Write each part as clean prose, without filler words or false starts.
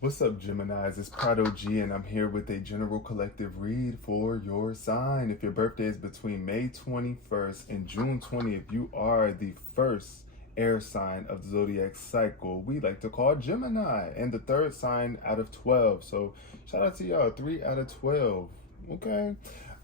What's up, Geminis? It's Prado G, and I'm here with a general collective read for your sign. If your birthday is between May 21st and June 20th, you are the first air sign of the zodiac cycle we like to call Gemini, and the third sign out of 12. So shout out to y'all, 3 out of 12. Okay.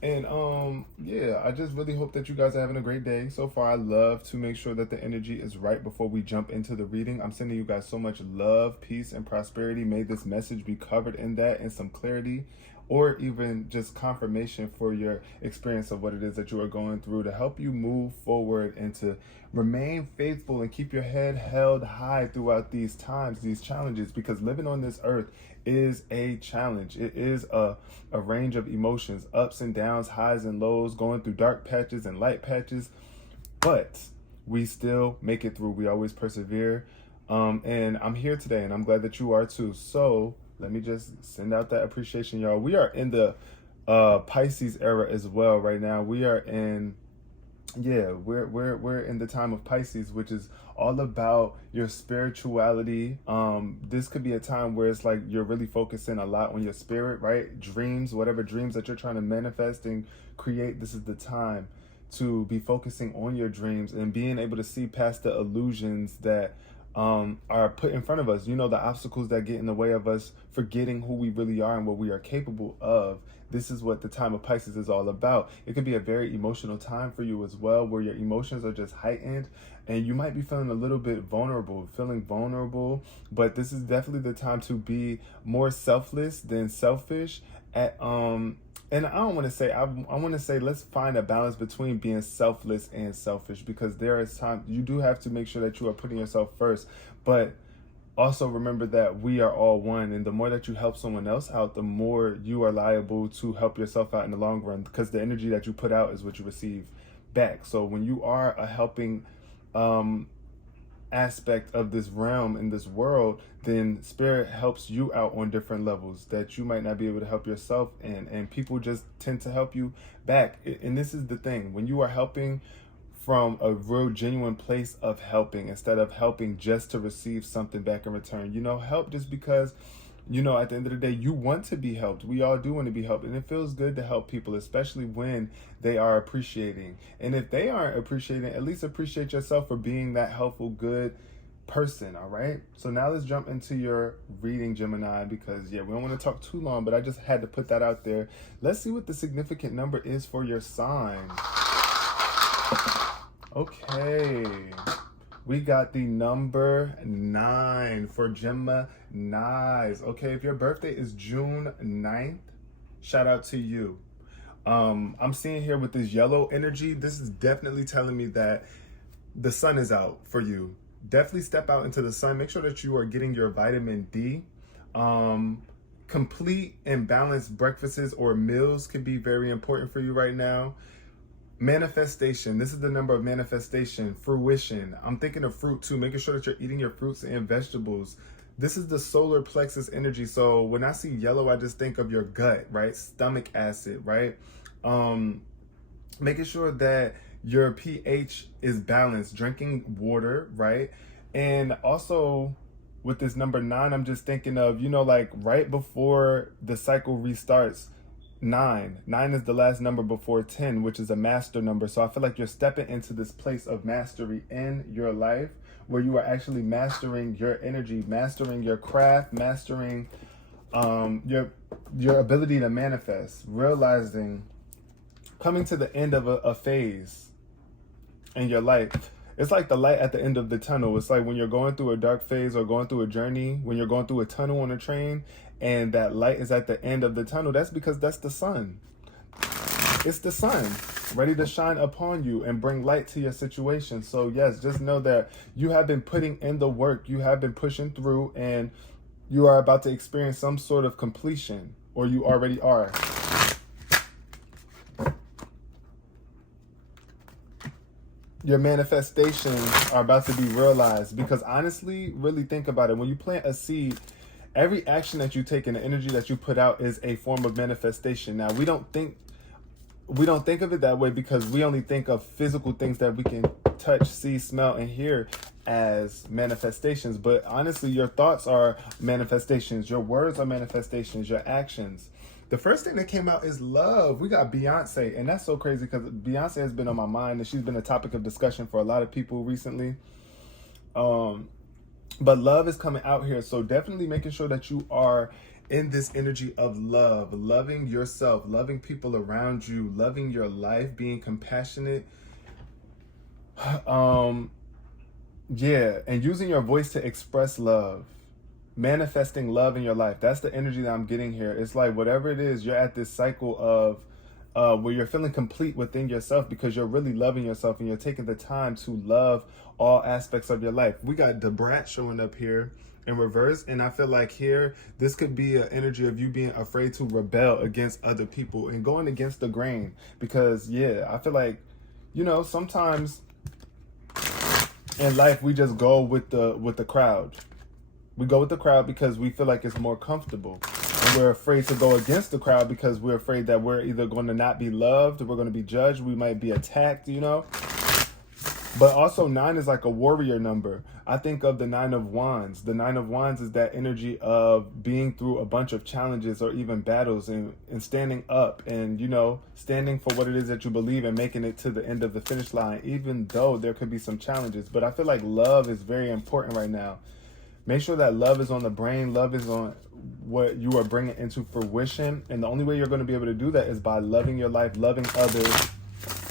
And yeah, I just really hope that you guys are having a great day so far. I love to make sure that the energy is right before we jump into the reading. I'm sending you guys so much love, peace, and prosperity. May this message be covered in that, and some clarity, or even just confirmation for your experience of what it is that you are going through, to help you move forward and to remain faithful and keep your head held high throughout these times, these challenges, because living on this earth is a challenge. It is a range of emotions, ups and downs, highs and lows, going through dark patches and light patches, but we still make it through. We always persevere. And I'm here today, and I'm glad that you are too. So let me just send out that appreciation, y'all. We are in the Pisces era as well right now. We are in, yeah, we're in the time of Pisces, which is all about your spirituality. This could be a time where it's like you're really focusing a lot on your spirit, right? Dreams, whatever dreams that you're trying to manifest and create, this is the time to be focusing on your dreams and being able to see past the illusions that are put in front of us. You know, the obstacles that get in the way of us forgetting who we really are and what we are capable of. This is what the time of Pisces is all about. It could be a very emotional time for you as well, where your emotions are just heightened and you might be feeling a little bit vulnerable, but this is definitely the time to be more selfless than selfish. And I don't want to say, I want to say, let's find a balance between being selfless and selfish, because there is time, you do have to make sure that you are putting yourself first, but also remember that we are all one. And the more that you help someone else out, the more you are liable to help yourself out in the long run, because the energy that you put out is what you receive back. So when you are a helping aspect of this realm in this world, then spirit helps you out on different levels that you might not be able to help yourself in, and people just tend to help you back. And this is the thing, when you are helping from a real genuine place of helping, instead of helping just to receive something back in return. You know, help just because, you know, at the end of the day, you want to be helped. We all do want to be helped. And it feels good to help people, especially when they are appreciating. And if they aren't appreciating, at least appreciate yourself for being that helpful, good person. All right. So now let's jump into your reading, Gemini, because yeah, we don't want to talk too long, but I just had to put that out there. Let's see what the significant number is for your sign. Okay. We got the number 9 for Geminis. Okay, if your birthday is June 9th, shout out to you. I'm seeing here with this yellow energy, this is definitely telling me that the sun is out for you. Definitely step out into the sun. Make sure that you are getting your vitamin D. Complete and balanced breakfasts or meals can be very important for you right now. Manifestation. This is the number of manifestation, fruition. I'm thinking of fruit too, making sure that you're eating your fruits and vegetables. This is the solar plexus energy. So when I see yellow, I just think of your gut, right? Stomach acid, right? Making sure that your pH is balanced, drinking water, right? And also with this number 9, I'm just thinking of, you know, like right before the cycle restarts, 9 is the last number before 10, which is a master number. So I feel like you're stepping into this place of mastery in your life, where you are actually mastering your energy, mastering your craft, mastering your ability to manifest, realizing, coming to the end of a phase in your life. It's like the light at the end of the tunnel. It's like when you're going through a dark phase or going through a journey, when you're going through a tunnel on a train and that light is at the end of the tunnel, that's because that's the sun. It's the sun ready to shine upon you and bring light to your situation. So yes, just know that you have been putting in the work, you have been pushing through, and you are about to experience some sort of completion, or you already are. Your manifestations are about to be realized, because honestly, really think about it. When you plant a seed, every action that you take and the energy that you put out is a form of manifestation. Now, we don't think of it that way because we only think of physical things that we can touch, see, smell, and hear as manifestations. But honestly, your thoughts are manifestations. Your words are manifestations. Your actions. The first thing that came out is love. We got Beyonce, and that's so crazy because Beyonce has been on my mind, and she's been a topic of discussion for a lot of people recently. But love is coming out here, so definitely making sure that you are in this energy of love, loving yourself, loving people around you, loving your life, being compassionate. And using your voice to express love. Manifesting love in your life. That's the energy that I'm getting here. It's like whatever it is, you're at this cycle of where you're feeling complete within yourself because you're really loving yourself and you're taking the time to love all aspects of your life. We got the brat showing up here in reverse, and I feel like here this could be an energy of you being afraid to rebel against other people and going against the grain, because I feel like, you know, sometimes in life we just go with the crowd. We go with the crowd because we feel like it's more comfortable. And we're afraid to go against the crowd because we're afraid that we're either going to not be loved, or we're going to be judged, we might be attacked, you know. But also 9 is like a warrior number. I think of the 9 of Wands. The 9 of Wands is that energy of being through a bunch of challenges or even battles and standing up and, you know, standing for what it is that you believe and making it to the end of the finish line, even though there could be some challenges. But I feel like love is very important right now. Make sure that love is on the brain. Love is on what you are bringing into fruition. And the only way you're going to be able to do that is by loving your life, loving others,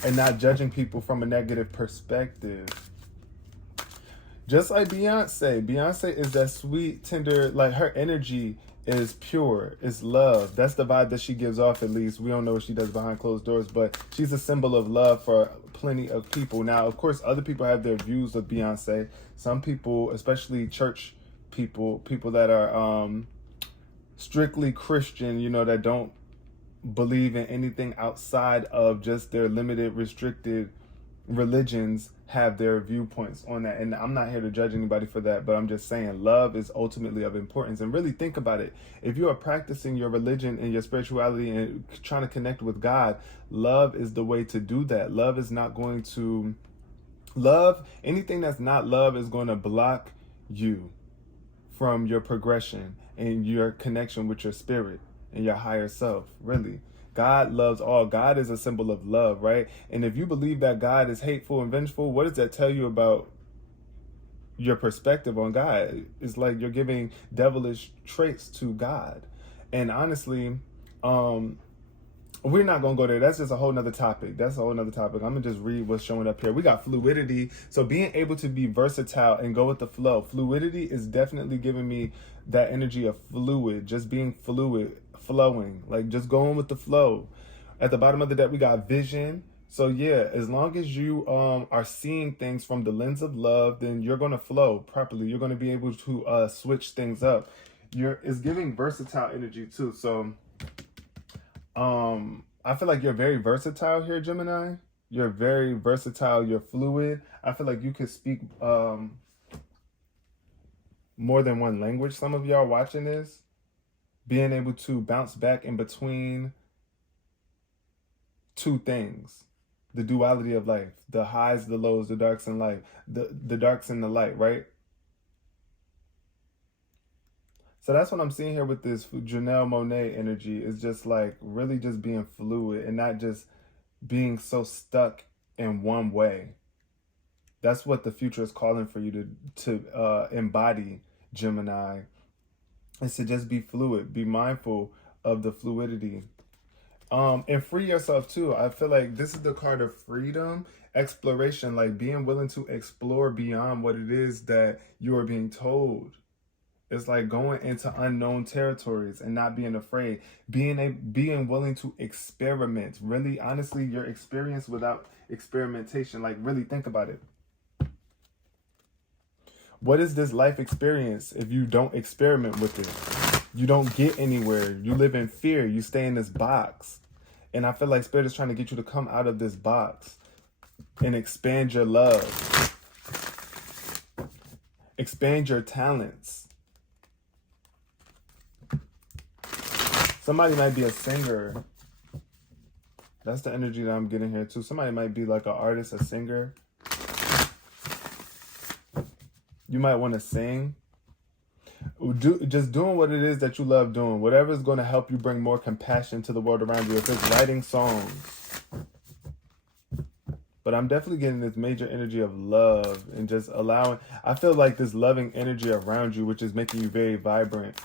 and not judging people from a negative perspective. Just like Beyonce. Beyonce is that sweet, tender, like her energy is pure. It's love. That's the vibe that she gives off, at least. We don't know what she does behind closed doors, but she's a symbol of love for plenty of people. Now, of course, other people have their views of Beyonce. Some people, especially church people that are strictly Christian, you know, that don't believe in anything outside of just their limited, restricted religions, have their viewpoints on that. And I'm not here to judge anybody for that, but I'm just saying love is ultimately of importance. And really think about it. If you are practicing your religion and your spirituality and trying to connect with God, love is the way to do that. Love is not going to anything that's not love is going to block you from your progression and your connection with your spirit and your higher self. Really, God loves all. God is a symbol of love, right? And if you believe that God is hateful and vengeful, what does that tell you about your perspective on God? It's like you're giving devilish traits to God. And honestly, we're not going to go there. That's just a whole nother topic. I'm going to just read what's showing up here. We got fluidity. So being able to be versatile and go with the flow. Fluidity is definitely giving me that energy of fluid, just being fluid, flowing, like just going with the flow. At the bottom of the deck, we got vision. So as long as you are seeing things from the lens of love, then you're going to flow properly. You're going to be able to switch things up. It's giving versatile energy too. So I feel like you're very versatile here, Gemini. You're very versatile. You're fluid. I feel like you could speak more than one language. Some of y'all watching this, being able to bounce back in between two things. The duality of life, the highs, the lows, the darks and light, the darks and the light, right? So that's what I'm seeing here with this Janelle Monáe energy, is just like really just being fluid and not just being so stuck in one way. That's what the future is calling for you to embody, Gemini. Is to just be fluid, be mindful of the fluidity. And free yourself too. I feel like this is the card of freedom, exploration, like being willing to explore beyond what it is that you are being told. It's like going into unknown territories and not being afraid, being willing to experiment. Really, honestly, your experience without experimentation, like really think about it. What is this life experience if you don't experiment with it? You don't get anywhere. You live in fear. You stay in this box. And I feel like Spirit is trying to get you to come out of this box and expand your love. Expand your talents. Somebody might be a singer. That's the energy that I'm getting here too. Somebody might be like an artist, a singer. You might want to sing. Just doing what it is that you love doing. Whatever is going to help you bring more compassion to the world around you. If it's writing songs. But I'm definitely getting this major energy of love and just allowing. I feel like this loving energy around you, which is making you very vibrant.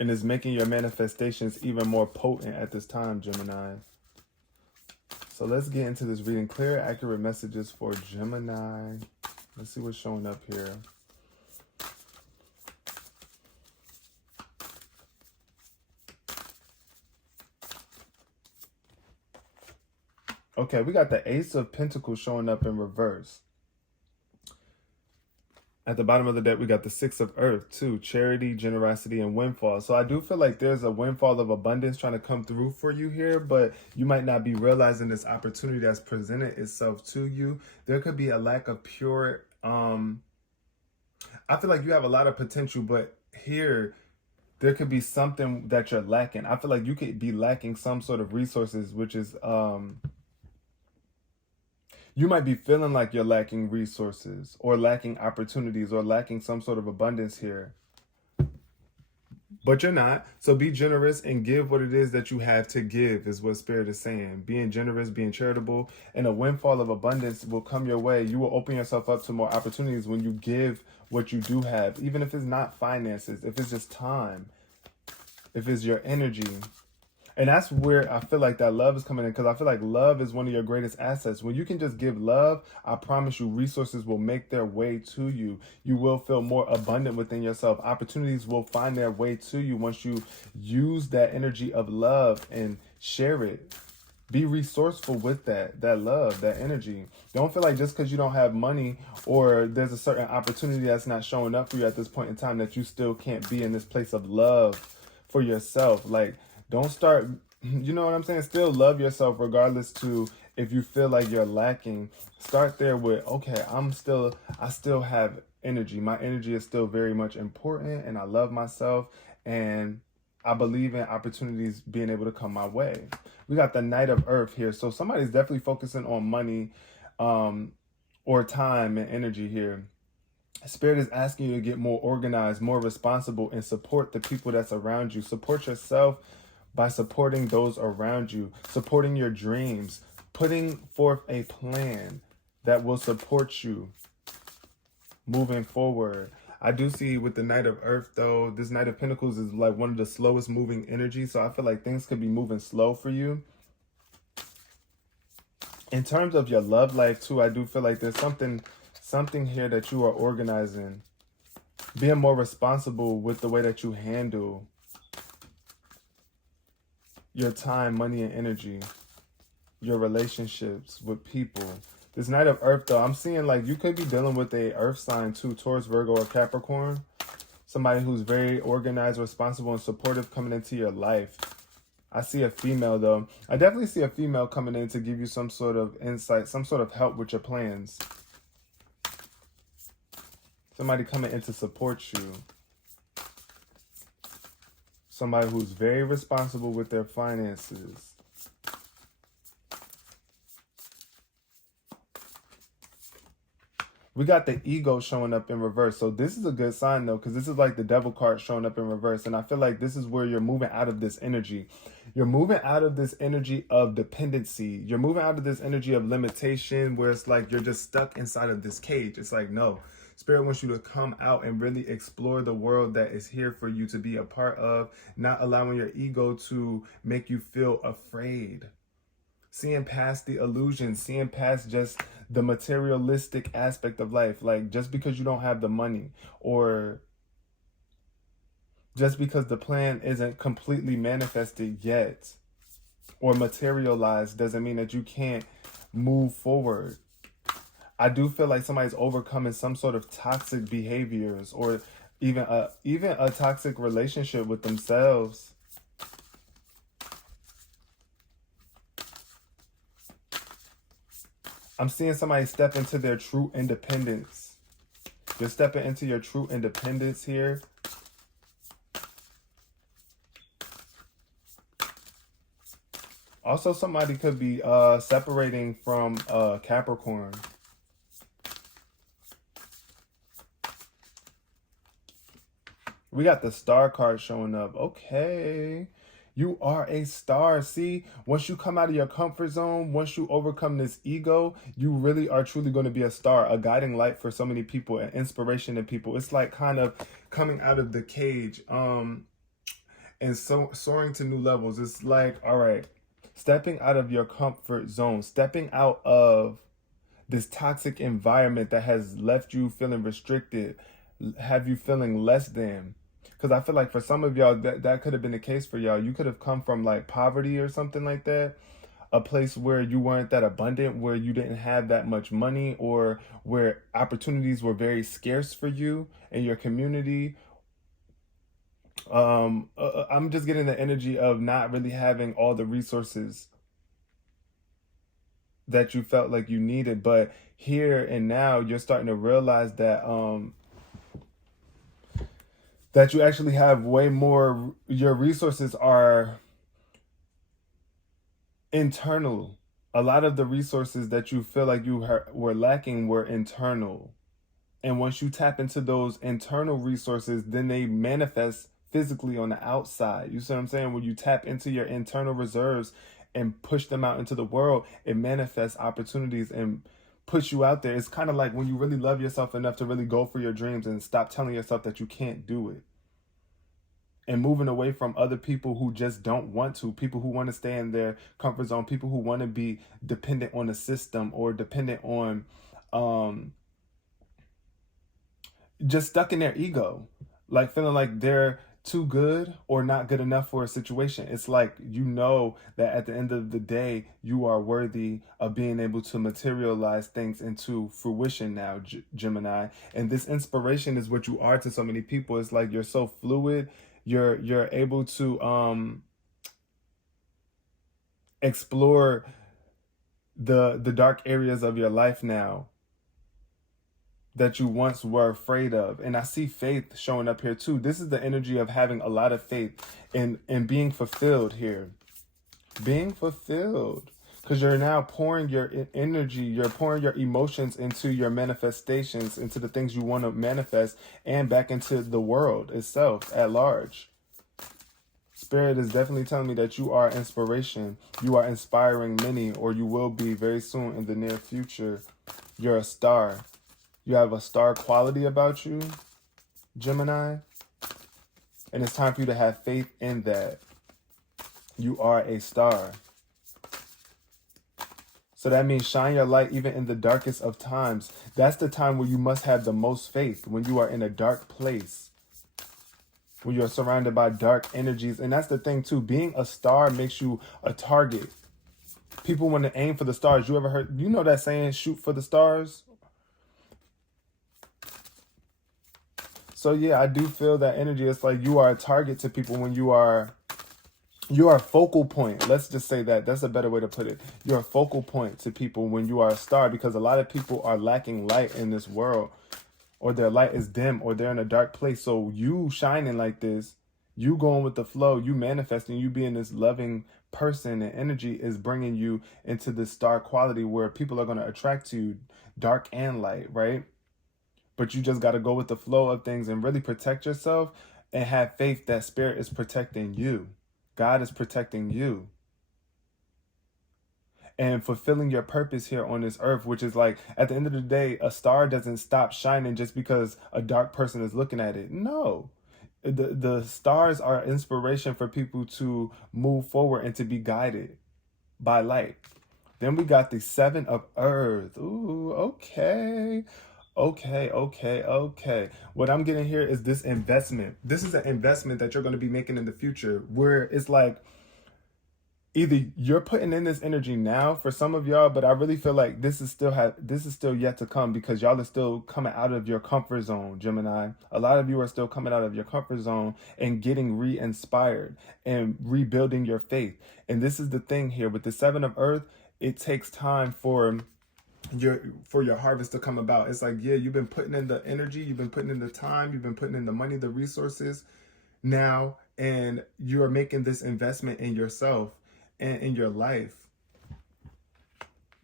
And is making your manifestations even more potent at this time, Gemini. So let's get into this reading. Clear, accurate messages for Gemini. Let's see what's showing up here. Okay, we got the Ace of Pentacles showing up in reverse. At the bottom of the deck, we got the Six of Earth, too. Charity, generosity, and windfall. So I do feel like there's a windfall of abundance trying to come through for you here, but you might not be realizing this opportunity that's presented itself to you. There could be a lack of pure... I feel like you have a lot of potential, but here... there could be something that you're lacking. I feel like you could be lacking some sort of resources, which is... you might be feeling like you're lacking resources or lacking opportunities or lacking some sort of abundance here. But you're not. So be generous and give what it is that you have to give is what Spirit is saying. Being generous, being charitable, and a windfall of abundance will come your way. You will open yourself up to more opportunities when you give what you do have, even if it's not finances, if it's just time, if it's your energy. And that's where I feel like that love is coming in, because I feel like love is one of your greatest assets. When you can just give love, I promise you resources will make their way to you. You will feel more abundant within yourself. Opportunities will find their way to you once you use that energy of love and share it. Be resourceful with that love, that energy. Don't feel like just because you don't have money or there's a certain opportunity that's not showing up for you at this point in time that you still can't be in this place of love for yourself. Like, don't start, you know what I'm saying? Still love yourself regardless to if you feel like you're lacking. Start there with, okay, I still have energy. My energy is still very much important and I love myself and I believe in opportunities being able to come my way. We got the Knight of Earth here. So somebody's definitely focusing on money or time and energy here. Spirit is asking you to get more organized, more responsible, and support the people that's around you. Support yourself by supporting those around you, supporting your dreams, putting forth a plan that will support you moving forward. I do see with the Knight of Earth, though, this Knight of Pentacles is like one of the slowest moving energies. So I feel like things could be moving slow for you. In terms of your love life, too, I do feel like there's something here that you are organizing. Being more responsible with the way that you handle your time, money, and energy, your relationships with people. This Knight of Earth, though, I'm seeing like you could be dealing with a earth sign too, Taurus, Virgo, or Capricorn. Somebody who's very organized, responsible, and supportive coming into your life. I see a female, though. I definitely see a female coming in to give you some sort of insight, some sort of help with your plans. Somebody coming in to support you. Somebody who's very responsible with their finances. We got the Ego showing up in reverse. So this is a good sign, though, because this is like the Devil card showing up in reverse. And I feel like this is where you're moving out of this energy. You're moving out of this energy of dependency. You're moving out of this energy of limitation where it's like you're just stuck inside of this cage. It's like, no. Spirit wants you to come out and really explore the world that is here for you to be a part of, not allowing your ego to make you feel afraid. Seeing past the illusion, seeing past just the materialistic aspect of life. Like just because you don't have the money or just because the plan isn't completely manifested yet or materialized doesn't mean that you can't move forward. I do feel like somebody's overcoming some sort of toxic behaviors or even a toxic relationship with themselves. I'm seeing somebody step into their true independence. You're stepping into your true independence here. Also, somebody could be separating from Capricorn. We got the star card showing up. Okay. You are a star. See, once you come out of your comfort zone, once you overcome this ego, you really are truly going to be a star, a guiding light for so many people, an inspiration to people. It's like kind of coming out of the cage, and so soaring to new levels. It's like, all right, stepping out of your comfort zone, stepping out of this toxic environment that has left you feeling restricted, have you feeling less than. Because I feel like for some of y'all, that could have been the case for y'all. You could have come from like poverty or something like that, a place where you weren't that abundant, where you didn't have that much money, or where opportunities were very scarce for you in your community. I'm just getting the energy of not really having all the resources that you felt like you needed, but here and now you're starting to realize that you actually have way more. Your resources are internal. A lot of the resources that you feel like you were lacking were internal, and once you tap into those internal resources, then they manifest physically on the outside. You see what I'm saying? When you tap into your internal reserves and push them out into the world, it manifests opportunities and push you out there. It's kind of like when you really love yourself enough to really go for your dreams and stop telling yourself that you can't do it. And moving away from other people who just don't want to, people who want to stay in their comfort zone, people who want to be dependent on a system or dependent on just stuck in their ego, like feeling like they're too good or not good enough for a situation. It's like, you know, that at the end of the day, you are worthy of being able to materialize things into fruition now, Gemini. And this inspiration is what you are to so many people. It's like you're so fluid. You're able to explore the dark areas of your life now that you once were afraid of. And I see faith showing up here too. This is the energy of having a lot of faith and being fulfilled here. Being fulfilled. Because you're now pouring your energy, you're pouring your emotions into your manifestations, into the things you want to manifest, and back into the world itself at large. Spirit is definitely telling me that you are inspiration. You are inspiring many, or you will be very soon in the near future. You're a star. You have a star quality about you, Gemini. And it's time for you to have faith in that. You are a star. So that means shine your light even in the darkest of times. That's the time where you must have the most faith, when you are in a dark place, when you're surrounded by dark energies. And that's the thing too. Being a star makes you a target. People want to aim for the stars. You ever heard, you know that saying, shoot for the stars? So yeah, I do feel that energy. It's like you are a target to people when you are a focal point. Let's just say that. That's a better way to put it. You're a focal point to people when you are a star, because a lot of people are lacking light in this world, or their light is dim, or they're in a dark place. So you shining like this, you going with the flow, you manifesting, you being this loving person and energy is bringing you into this star quality where people are going to attract to you, dark and light, right? But you just got to go with the flow of things and really protect yourself and have faith that Spirit is protecting you. God is protecting you. And fulfilling your purpose here on this earth, which is like, at the end of the day, a star doesn't stop shining just because a dark person is looking at it. No. The stars are inspiration for people to move forward and to be guided by light. Then we got the Seven of Earth. Ooh, okay. Okay. What I'm getting here is this investment. This is an investment that you're going to be making in the future, where it's like either you're putting in this energy now for some of y'all, but I really feel like this is still yet to come, because y'all are still coming out of your comfort zone, Gemini. A lot of you are still coming out of your comfort zone and getting re-inspired and rebuilding your faith. And this is the thing here with the Seven of Earth. It takes time for your harvest to come about. It's like, yeah, you've been putting in the energy, you've been putting in the time, you've been putting in the money, the resources now, and you are making this investment in yourself and in your life.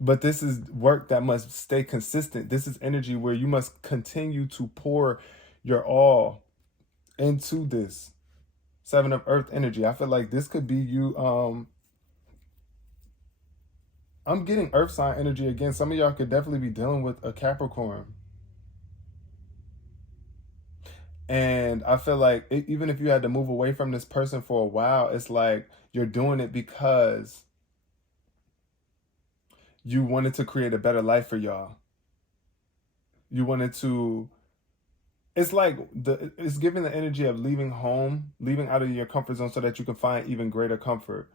But this is work that must stay consistent. This is energy where you must continue to pour your all into this 7 of Earth energy. I feel like this could be you. I'm getting Earth sign energy again. Some of y'all could definitely be dealing with a Capricorn. And I feel like even if you had to move away from this person for a while, it's like you're doing it because you wanted to create a better life for y'all. You wanted to, it's like it's giving the energy of leaving home, leaving out of your comfort zone so that you can find even greater comfort.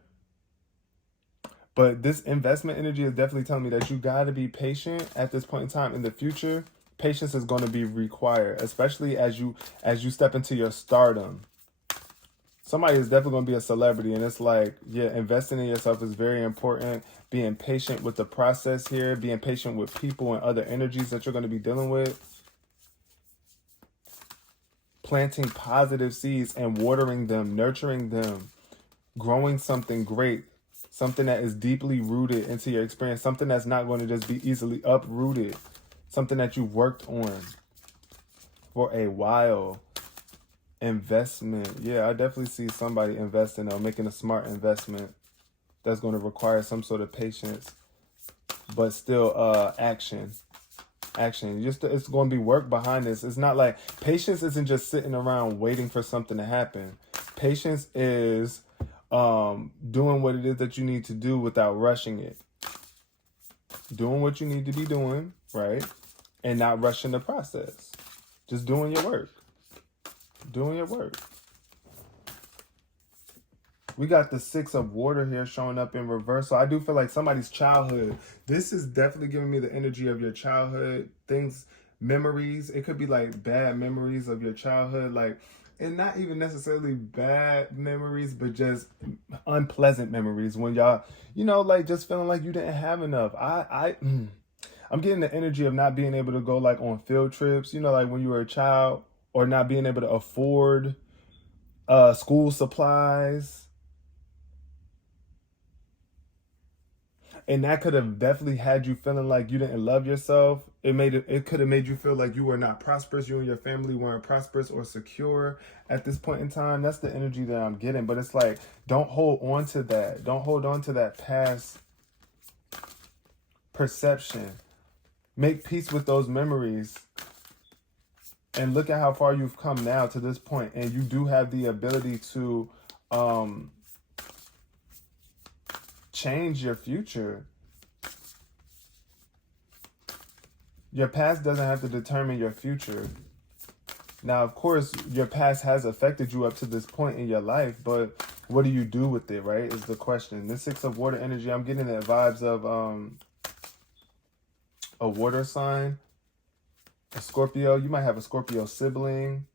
But this investment energy is definitely telling me that you got to be patient at this point in time. In the future, patience is going to be required, especially as you step into your stardom. Somebody is definitely going to be a celebrity, and it's like, yeah, investing in yourself is very important. Being patient with the process here, being patient with people and other energies that you're going to be dealing with. Planting positive seeds and watering them, nurturing them, growing something great, something that is deeply rooted into your experience, something that's not going to just be easily uprooted, something that you've worked on for a while. Investment. Yeah, I definitely see somebody investing or making a smart investment that's going to require some sort of patience, but still action. It's going to be work behind this. It's not like patience isn't just sitting around waiting for something to happen. Patience is doing what it is that you need to do without rushing it. Doing what you need to be doing, right? And not rushing the process. Just doing your work. Doing your work. We got the 6 of water here showing up in reverse. So I do feel like somebody's childhood. This is definitely giving me the energy of your childhood. Things, memories. It could be like bad memories of your childhood. Like, and not even necessarily bad memories, but just unpleasant memories. When y'all, you know, like just feeling like you didn't have enough. I'm getting the energy of not being able to go like on field trips. You know, like when you were a child. Or not being able to afford school supplies. And that could have definitely had you feeling like you didn't love yourself. It could have made you feel like you were not prosperous. You and your family weren't prosperous or secure at this point in time. That's the energy that I'm getting. But it's like, don't hold on to that. Don't hold on to that past perception. Make peace with those memories. And look at how far you've come now to this point. And you do have the ability to change your future. Your past doesn't have to determine your future. Now, of course, your past has affected you up to this point in your life. But what do you do with it, right, is the question. This 6 of water energy, I'm getting the vibes of a water sign. A Scorpio, you might have a Scorpio sibling.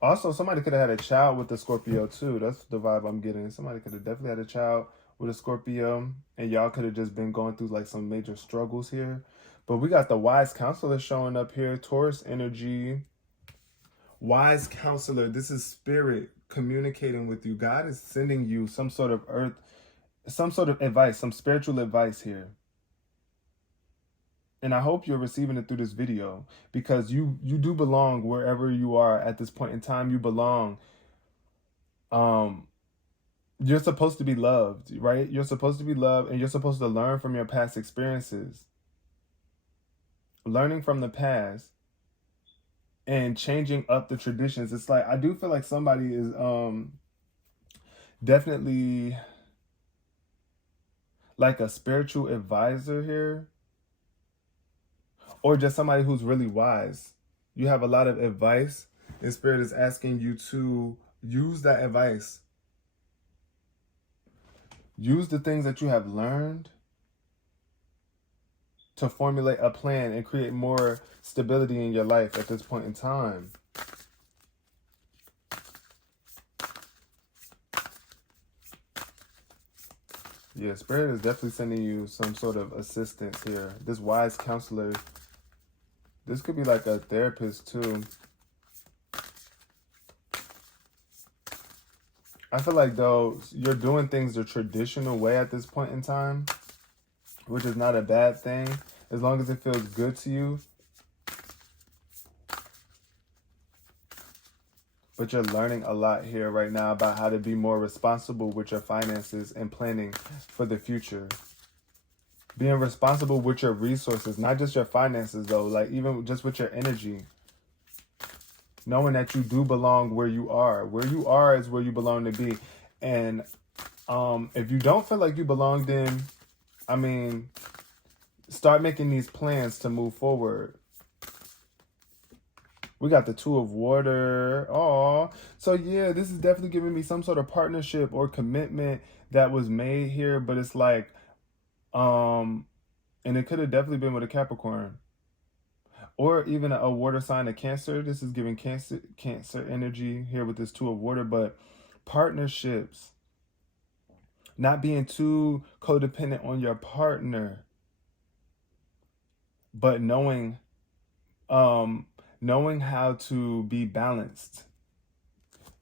Also, somebody could have had a child with a Scorpio too. That's the vibe I'm getting. Somebody could have definitely had a child with a Scorpio. And y'all could have just been going through like some major struggles here. But we got the wise counselor showing up here. Taurus energy. Wise counselor. This is spirit communicating with you. God is sending you some sort of advice, some spiritual advice here. And I hope you're receiving it through this video, because you do belong wherever you are at this point in time. You belong. You're supposed to be loved, right? You're supposed to be loved, and you're supposed to learn from your past experiences. Learning from the past and changing up the traditions. It's like, I do feel like somebody is definitely like a spiritual advisor here. Or just somebody who's really wise. You have a lot of advice, and Spirit is asking you to use that advice. Use the things that you have learned to formulate a plan and create more stability in your life at this point in time. Yeah, Spirit is definitely sending you some sort of assistance here. This wise counselor. This could be like a therapist too. I feel like though you're doing things the traditional way at this point in time, which is not a bad thing as long as it feels good to you. But you're learning a lot here right now about how to be more responsible with your finances and planning for the future. Being responsible with your resources, not just your finances though, like even just with your energy. Knowing that you do belong where you are. Where you are is where you belong to be. And if you don't feel like you belong, then, I mean, start making these plans to move forward. We got the Two of Water. Oh, so yeah, this is definitely giving me some sort of partnership or commitment that was made here. But it's like, and it could have definitely been with a Capricorn. Or even a water sign of Cancer. This is giving Cancer energy here with this Two of Water. But partnerships, not being too codependent on your partner, but knowing how to be balanced.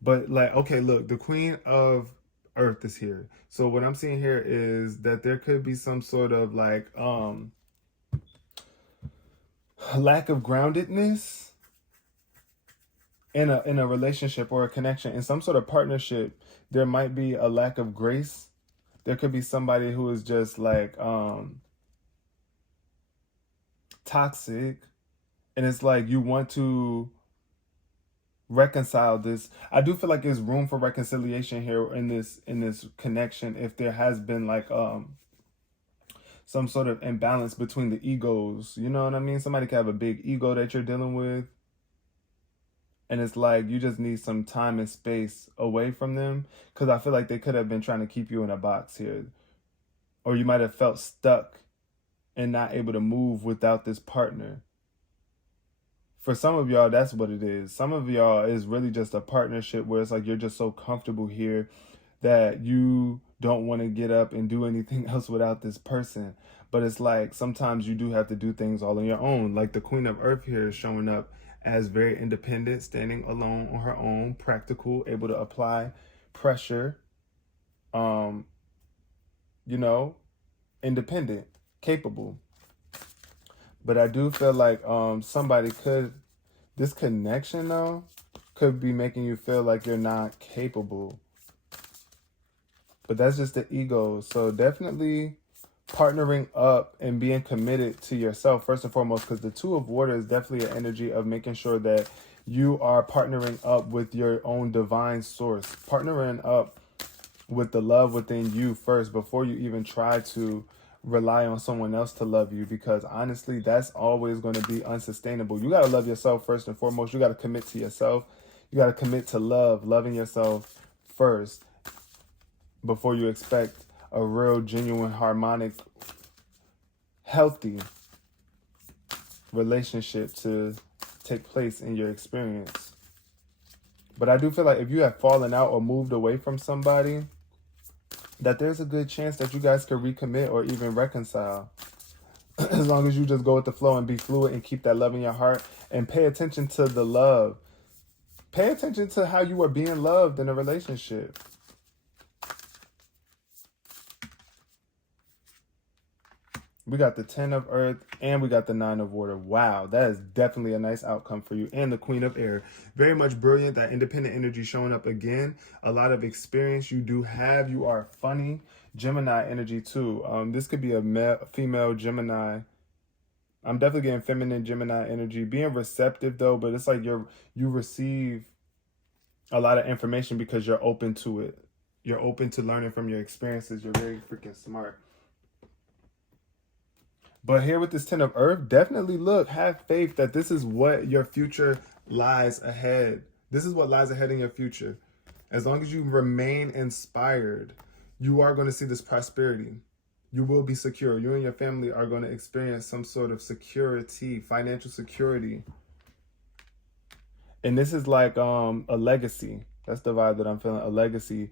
But like, okay, look, the Queen of Earth is here. So what I'm seeing here is that there could be some sort of like lack of groundedness in a relationship or a connection, in some sort of partnership. There might be a lack of grace. There could be somebody who is just like toxic, and it's like you want to reconcile this. I do feel like there's room for reconciliation here in this connection if there has been like some sort of imbalance between the egos. You know what I mean? Somebody could have a big ego that you're dealing with, and it's like you just need some time and space away from them, because I feel like they could have been trying to keep you in a box here, or you might have felt stuck and not able to move without this partner. For some of y'all, that's what it is. Some of y'all is really just a partnership where it's like you're just so comfortable here that you don't want to get up and do anything else without this person. But it's like sometimes you do have to do things all on your own. Like the Queen of Earth here is showing up as very independent, standing alone on her own, practical, able to apply pressure, you know, independent, capable. But I do feel like somebody could, this connection though, could be making you feel like you're not capable. But that's just the ego. So definitely partnering up and being committed to yourself first and foremost, because the Two of Water is definitely an energy of making sure that you are partnering up with your own divine source, partnering up with the love within you first before you even try to rely on someone else to love you, because honestly, that's always going to be unsustainable. You got to love yourself first and foremost. You got to commit to yourself. You got to commit to loving yourself first before you expect a real, genuine, harmonic, healthy relationship to take place in your experience. But I do feel like if you have fallen out or moved away from somebody, that there's a good chance that you guys could recommit or even reconcile. As long as you just go with the flow and be fluid and keep that love in your heart and pay attention to the love. Pay attention to how you are being loved in a relationship. We got the 10 of Earth and we got the 9 of Water. Wow, that is definitely a nice outcome for you. And the Queen of Air. Very much brilliant. That independent energy showing up again. A lot of experience you do have. You are funny. Gemini energy too. This could be a female Gemini. I'm definitely getting feminine Gemini energy. Being receptive though, but it's like you receive a lot of information because you're open to it. You're open to learning from your experiences. You're very freaking smart. But here with this 10 of Earth, definitely look, have faith that this is what your future lies ahead. This is what lies ahead in your future. As long as you remain inspired, you are going to see this prosperity. You will be secure. You and your family are going to experience some sort of security, financial security. And this is like a legacy. That's the vibe that I'm feeling, a legacy.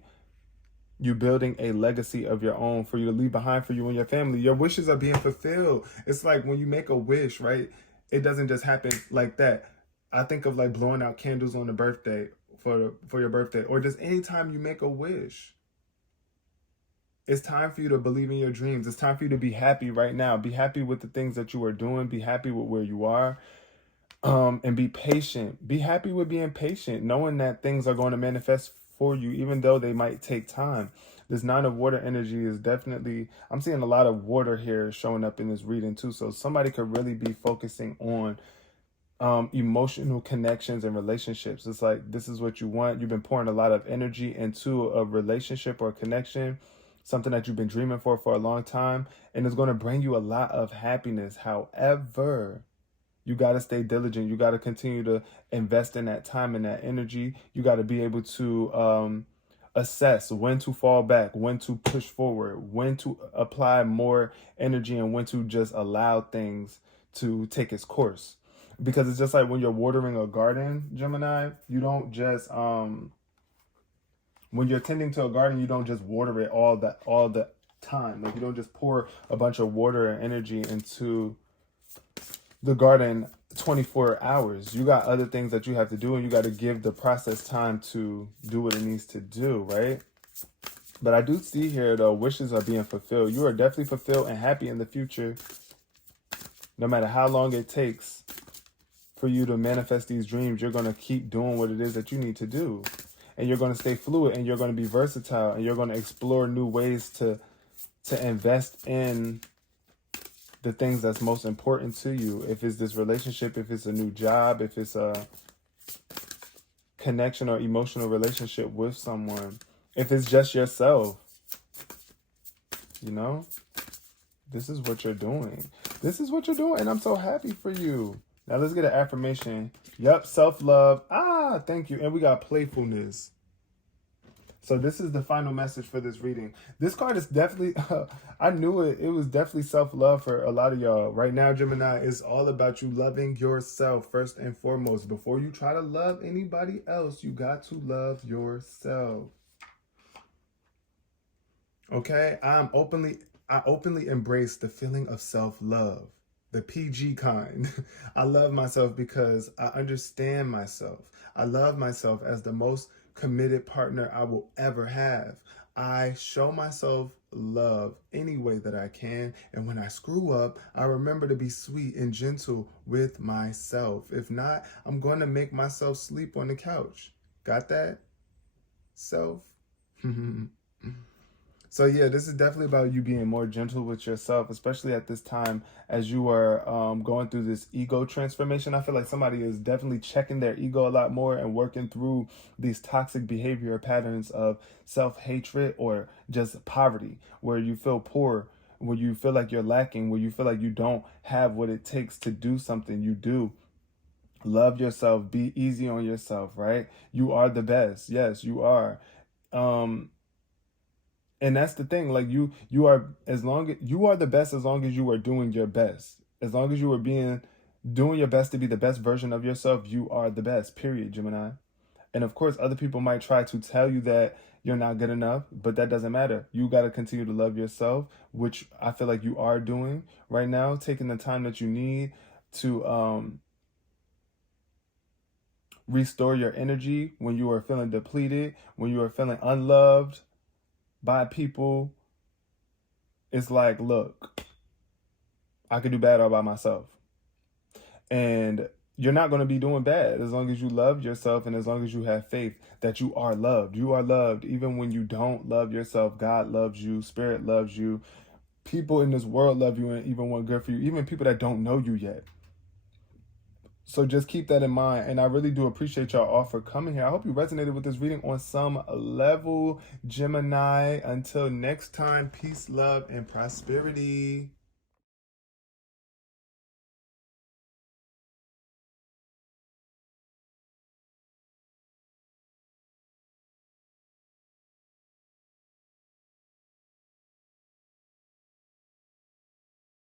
You building a legacy of your own for you to leave behind for you and your family. Your wishes are being fulfilled. It's like when you make a wish, right? It doesn't just happen like that. I think of like blowing out candles on the birthday for your birthday, or just anytime you make a wish. It's time for you to believe in your dreams. It's time for you to be happy right now. Be happy with the things that you are doing. Be happy with where you are. And be patient. Be happy with being patient, knowing that things are going to manifest for you, even though they might take time. This 9 of water energy is definitely, I'm seeing a lot of water here showing up in this reading too. So somebody could really be focusing on emotional connections and relationships. It's like, this is what you want. You've been pouring a lot of energy into a relationship or connection, something that you've been dreaming for a long time, and it's going to bring you a lot of happiness. However, you got to stay diligent. You got to continue to invest in that time and that energy. You got to be able to assess when to fall back, when to push forward, when to apply more energy, and when to just allow things to take its course. Because it's just like when you're watering a garden, Gemini, you don't just when you're tending to a garden, you don't just water it all the time. Like, you don't just pour a bunch of water and energy into the garden 24 hours. You got other things that you have to do, and you got to give the process time to do what it needs to do, right? But I do see here, though, wishes are being fulfilled. You are definitely fulfilled and happy in the future, no matter how long it takes for you to manifest these dreams. You're going to keep doing what it is that you need to do. And you're going to stay fluid, and you're going to be versatile, and you're going to explore new ways to invest in the things that's most important to you. If it's this relationship, if it's a new job, if it's a connection or emotional relationship with someone, if it's just yourself, you know, this is what you're doing. This is what you're doing, and I'm so happy for you. Now let's get an affirmation. Yep, self-love. Thank you. And we got playfulness. So this is the final message for this reading. This card is definitely, I knew it. It was definitely self-love for a lot of y'all. Right now, Gemini, is all about you loving yourself first and foremost. Before you try to love anybody else, you got to love yourself. Okay? I openly embrace the feeling of self-love. The PG kind. I love myself because I understand myself. I love myself as the most committed partner I will ever have. I show myself love any way that I can. And when I screw up, I remember to be sweet and gentle with myself. If not, I'm going to make myself sleep on the couch. Got that? Self? So yeah, this is definitely about you being more gentle with yourself, especially at this time as you are going through this ego transformation. I feel like somebody is definitely checking their ego a lot more and working through these toxic behavior patterns of self-hatred or just poverty, where you feel poor, where you feel like you're lacking, where you feel like you don't have what it takes to do something. You do. Love yourself. Be easy on yourself, right? You are the best. Yes, you are. And that's the thing, like you are, as long as you are the best, as long as you are doing your best, as long as you are doing your best to be the best version of yourself, you are the best, period, Gemini. And of course, other people might try to tell you that you're not good enough, but that doesn't matter. You got to continue to love yourself, which I feel like you are doing right now, taking the time that you need to restore your energy when you are feeling depleted, when you are feeling unloved by people. It's like, look, I could do bad all by myself. And you're not going to be doing bad as long as you love yourself and as long as you have faith that you are loved. You are loved even when you don't love yourself. God loves you. Spirit loves you. People in this world love you and even want good for you. Even people that don't know you yet. So just keep that in mind. And I really do appreciate y'all all for coming here. I hope you resonated with this reading on some level, Gemini. Until next time, peace, love, and prosperity.